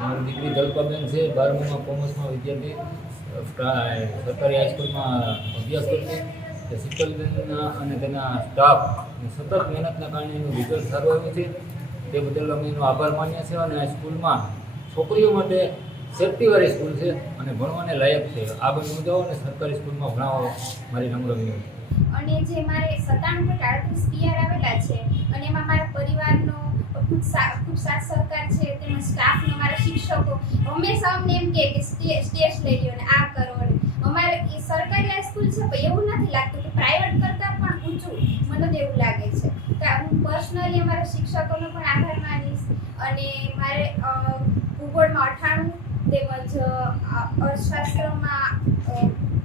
મારી દીકરી જલપાબેન છે, બારમામાં કોમર્સમાં વિદ્યાર્થી સરકારી હાઈસ્કૂલમાં અભ્યાસ કરતી તે શીતલબેનના અને તેના સ્ટાફ સતત મહેનતના કારણે એનું રિઝલ્ટ સારું આવ્યું છે. તે બદલ અમે એનો આભાર માન્યા છે અને આ સ્કૂલમાં છોકરીઓ માટે સેફ્ટીવાળી સ્કૂલ છે અને ભણવાને લાયક છે. આ બધું મુદ્દાઓ અને સરકારી સ્કૂલમાં ભણાવો. મારી નમ્ર વિનંતી. અને જે મારે સત્તાણું પોઈન્ટ આવેલા છે અને એમાં મારા પરિવારનો ખૂબ ખૂબ સાથ સહકાર છે તેમજ સ્ટાફનો મારા શિક્ષકો હંમેશા અમને એમ કહે કે સ્ટે- સ્ટેજ લઈ લ્યો ને આ કરો ને. અમારે એ સરકારી હાઈસ્કૂલ છે પણ એવું નથી લાગતું કે પ્રાઇવેટ કરતાં પણ ઊંચું. મને તો એવું લાગે છે. તો હું પર્સનલી અમારા શિક્ષકોનો પણ આભાર માનીશ અને મારે ભૂગોળમાં અઠાણું તેમજ અર્થશાસ્ત્રમાં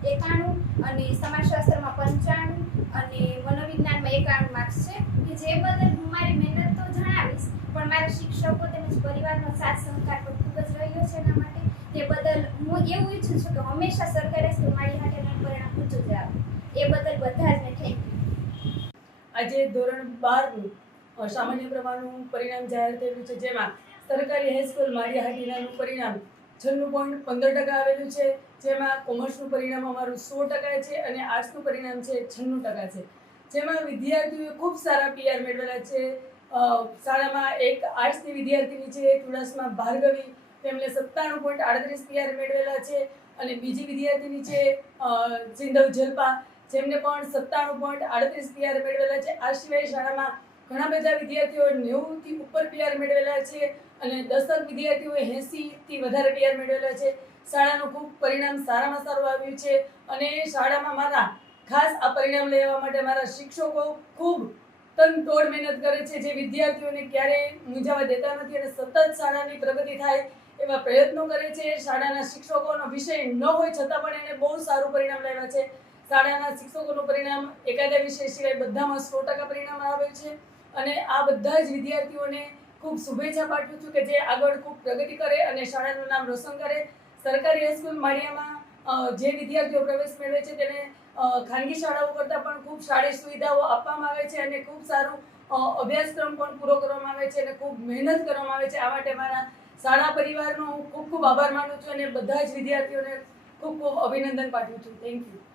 એકાણું અને સમાજશાસ્ત્રમાં પંચાણું અને મનોવિજ્ઞાનમાં એકાણું માર્ક્સ છે કે જે બદલ હું મારી મહેનત તો જણાવીશ પણ મારા તેમજ પરિવારનો સાથ સહકાર પણ ખૂબ જ રહ્યો છે એના માટે. તે બદલ હું એવું ઈચ્છું છું કે હંમેશા સરકારે મારી હાથેનું પરિણામ ઊંચું જ આવે. એ બદલ બધા જ થેન્ક યુ આજે ધોરણ બારનું સામાન્ય પ્રવાહનું પરિણામ જાહેર થયેલું છે. જેમાં સરકારી હાઈસ્કૂલ માળિયાહાટીનાનું પરિણામ છન્નું પોઈન્ટ પંદર ટકા આવેલું છે. જેમાં કોમર્સનું પરિણામ અમારું સો ટકા છે અને આર્ટ્સનું પરિણામ છે છન્નું ટકા છે. જેમાં વિદ્યાર્થીઓએ ખૂબ સારા પીઆર મેળવેલા છે. શાળામાં એક આર્ટ્સની વિદ્યાર્થીની છે ચુડાસમા ભાર્ગવી. તેમણે સત્તાણું પોઈન્ટ આડત્રીસ પીઆર મેળવેલા છે. અને બીજી વિદ્યાર્થીની છે સિંધવ જલપા. જેમને પણ સત્તાણું પોઈન્ટ આડત્રીસ પીઆર મેળવેલા છે. આ સિવાય શાળામાં ઘણા બધા વિદ્યાર્થીઓ નેવુંથી ઉપર પીઆર મેળવેલા છે અને દસક વિદ્યાર્થીઓએ એંસીથી વધારે પીઆર મેળવેલા છે. શાળાનું ખૂબ પરિણામ સારામાં સારું આવ્યું છે. અને શાળામાં મારા ખાસ આ પરિણામ લેવા માટે મારા શિક્ષકો ખૂબ તનતોડ મહેનત કરે છે, જે વિદ્યાર્થીઓને ક્યારેય મૂંઝાવા દેતા નથી અને સતત શાળાની પ્રગતિ થાય એવા પ્રયત્નો કરે છે. શાળાના શિક્ષકોનો વિષય ન હોય છતાં પણ એને બહુ સારું પરિણામ લાવ્યા છે. શાળાના શિક્ષકોનું પરિણામ એકાદા વિષય સિવાય બધામાં સો ટકા પરિણામ આવે છે અને આ બધા જ વિદ્યાર્થીઓને ખૂબ શુભેચ્છા પાઠવું છું કે જે આગળ ખૂબ પ્રગતિ કરે અને શાળાનું નામ રોશન કરે. સરકારી હાઈસ્કૂલ માળિયામાં જે વિદ્યાર્થીઓ પ્રવેશ મેળવે છે તેને ખાનગી શાળાઓ કરતાં પણ ખૂબ સારી સુવિધાઓ આપવામાં આવે છે અને ખૂબ સારું અભ્યાસક્રમ પણ પૂરો કરવામાં આવે છે અને ખૂબ મહેનત કરવામાં આવે છે. આ માટે મારા શાળા પરિવારનો હું ખૂબ ખૂબ આભાર માનું છું અને બધા જ વિદ્યાર્થીઓને ખૂબ ખૂબ અભિનંદન પાઠવું છું. Thank you